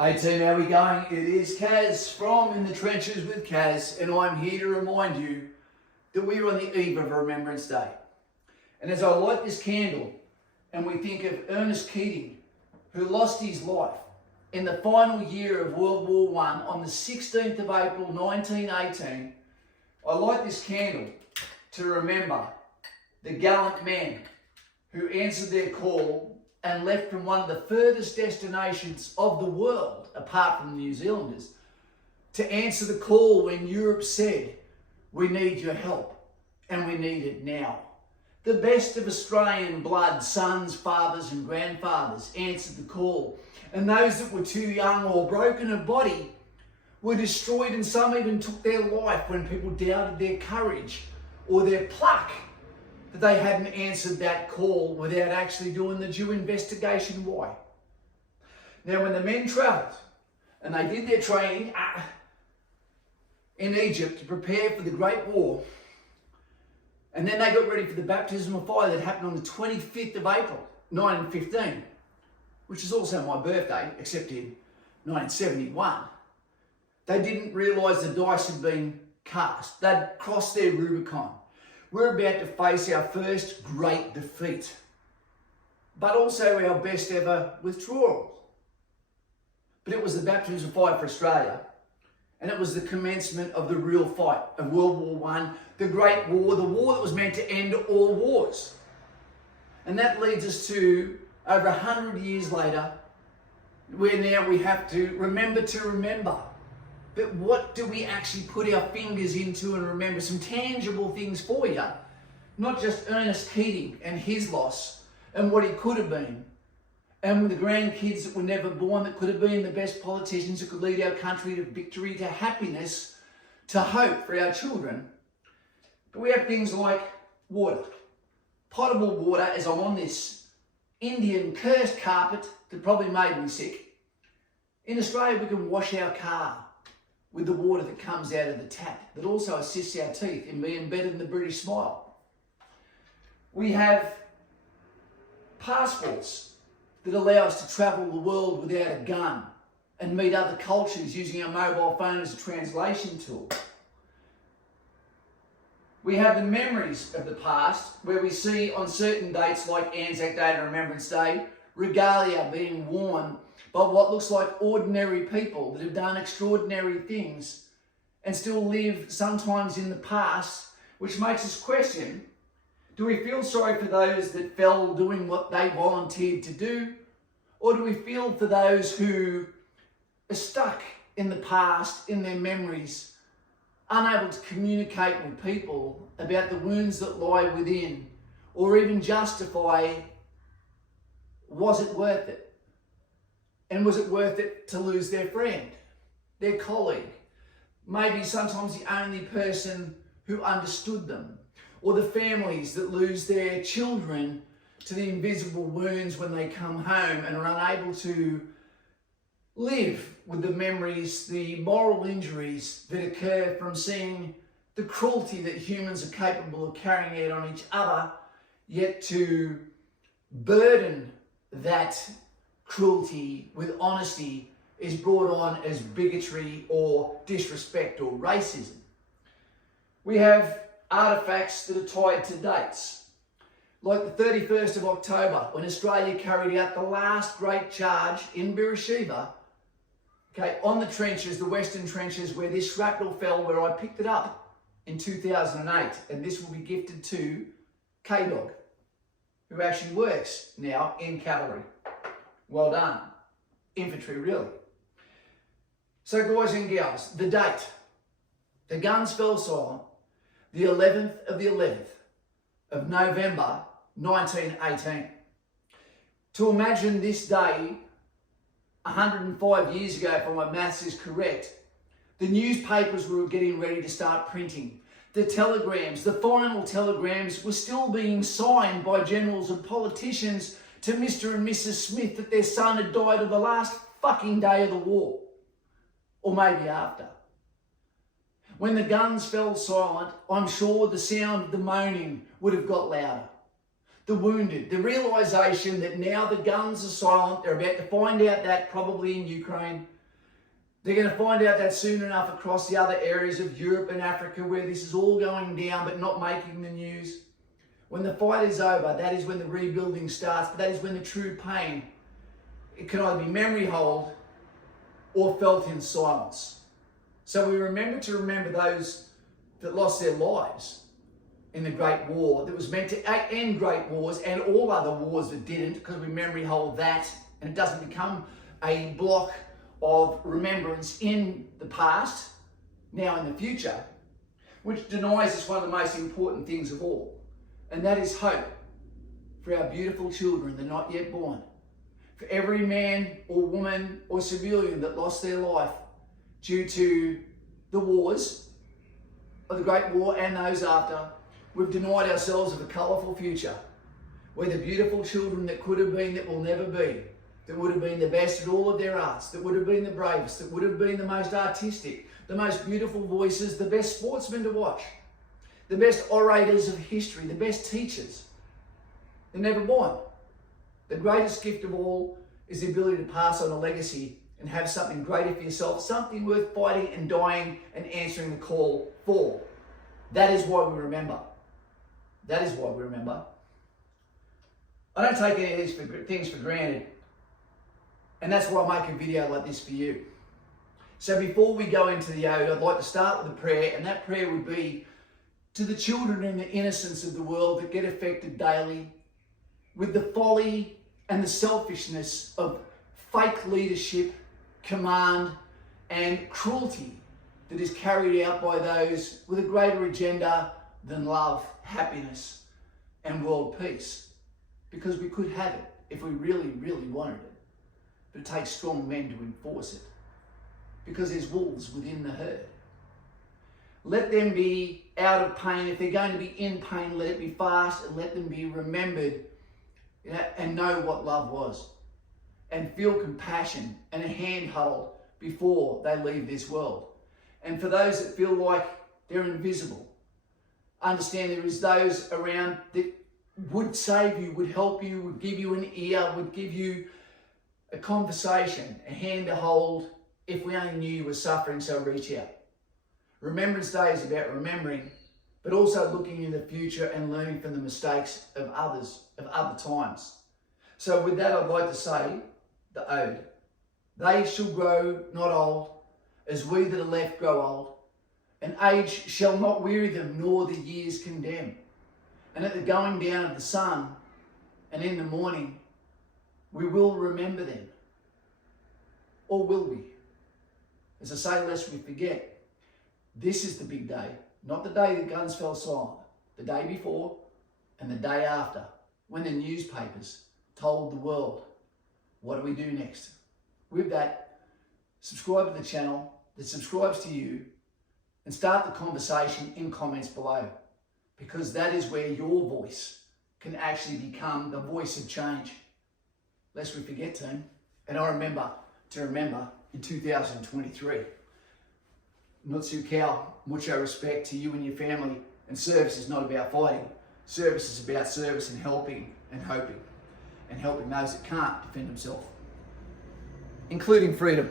Hey team, how are we going? It is Kaz from In the Trenches with Kaz, and I'm here to remind you that we are on the eve of Remembrance Day. And as I light this candle and we think of Ernest Keating, who lost his life in the final year of World War I on the 16th of April 1918, I light this candle to remember the gallant men who answered their call and left from one of the furthest destinations of the world, apart from the New Zealanders, to answer the call when Europe said, "We need your help, and we need it now." The best of Australian blood, sons, fathers and grandfathers, answered the call, and those that were too young or broken of body were destroyed, and some even took their life when people doubted their courage or their pluck, that they hadn't answered that call without actually doing the due investigation why. Now, when the men travelled and they did their training in Egypt to prepare for the Great War, and then they got ready for the baptism of fire that happened on the 25th of April 1915, which is also my birthday, except in 1971, they didn't realise the dice had been cast. They'd crossed their Rubicon. We're about to face our first great defeat, but also our best ever withdrawal. But it was the baptism of fire for Australia, and it was the commencement of the real fight of World War I, the Great War, the war that was meant to end all wars. And that leads us to, over 100 years later, where now we have to remember. But what do we actually put our fingers into and remember? Some tangible things for you. Not just Ernest Keating and his loss and what he could have been. And the grandkids that were never born that could have been the best politicians that could lead our country to victory, to happiness, to hope for our children. But we have things like water. Potable water, as I'm on this Indian cursed carpet that probably made me sick. In Australia, we can wash our car with the water that comes out of the tap, that also assists our teeth in being better than the British smile. We have passports that allow us to travel the world without a gun and meet other cultures using our mobile phone as a translation tool. We have the memories of the past, where we see on certain dates like Anzac Day and Remembrance Day, regalia being worn by what looks like ordinary people that have done extraordinary things and still live sometimes in the past, which makes us question, do we feel sorry for those that fell doing what they volunteered to do? Or do we feel for those who are stuck in the past, in their memories, unable to communicate with people about the wounds that lie within, or even justify, was it worth it? And was it worth it to lose their friend, their colleague, maybe sometimes the only person who understood them, or the families that lose their children to the invisible wounds when they come home and are unable to live with the memories, the moral injuries that occur from seeing the cruelty that humans are capable of carrying out on each other, yet to burden that cruelty with honesty is brought on as bigotry or disrespect or racism. We have artefacts that are tied to dates, like the 31st of October, when Australia carried out the last great charge in Beersheba, on the trenches, the Western trenches, where this shrapnel fell, where I picked it up in 2008, and this will be gifted to K-Dog, who actually works now in cavalry. Well done. Infantry, really. So guys and gals, the date. The guns fell silent the 11th of the 11th of November 1918. To imagine this day, 105 years ago, if my maths is correct, the newspapers were getting ready to start printing. The telegrams, the final telegrams, were still being signed by generals and politicians to Mr. and Mrs. Smith that their son had died on the last fucking day of the war. Or maybe after. When the guns fell silent, I'm sure the sound of the moaning would have got louder. the wounded, the realization that now the guns are silent. They're about to find out that probably in Ukraine. They're going to find out that soon enough across the other areas of Europe and Africa where this is all going down but not making the news. When the fight is over, that is when the rebuilding starts, but that is when the true pain, it can either be memory hold or felt in silence. So we remember those that lost their lives in the Great War that was meant to end great wars and all other wars that didn't, because we memory hold that and it doesn't become a block of remembrance in the past, now in the future, which denies us one of the most important things of all, and that is hope for our beautiful children, the not yet born, for every man or woman or civilian that lost their life due to the wars of the Great War and those after. We've denied ourselves of a colourful future where the beautiful children that could have been, that will never be, that would have been the best at all of their arts, that would have been the bravest, that would have been the most artistic, the most beautiful voices, the best sportsmen to watch, the best orators of history, the best teachers. They're never born. The greatest gift of all is the ability to pass on a legacy and have something greater for yourself, something worth fighting and dying and answering the call for. That is why we remember. That is why we remember. I don't take any of these things for granted. And that's why I make a video like this for you. So before we go into the ode, I'd like to start with a prayer, and that prayer would be to the children and the innocence of the world that get affected daily with the folly and the selfishness of fake leadership, command, and cruelty that is carried out by those with a greater agenda than love, happiness, and world peace. Because we could have it if we really, really wanted it. But it takes strong men to enforce it. Because there's wolves within the herd. Let them be out of pain. If they're going to be in pain, let it be fast and let them be remembered, and know what love was. And feel compassion and a handhold before they leave this world. And for those that feel like they're invisible, understand there is those around that would save you, would help you, would give you an ear, would give you a conversation, a hand to hold if we only knew you were suffering, so reach out. Remembrance Day is about remembering, but also looking in the future and learning from the mistakes of others, of other times. So with that, I'd like to say the ode. They shall grow not old, as we that are left grow old, and age shall not weary them, nor the years condemn. And at the going down of the sun, and in the morning, we will remember them. Or will we? As I say, lest we forget, this is the big day, not the day the guns fell silent, the day before and the day after, when the newspapers told the world, what do we do next? With that, subscribe to the channel that subscribes to you and start the conversation in comments below, because that is where your voice can actually become the voice of change. Lest we forget, team. And I remember to remember in 2023. Nutsu Cow, mucho respect to you and your family. And service is not about fighting. Service is about service and helping and hoping. And helping those that can't defend themselves. Including freedom.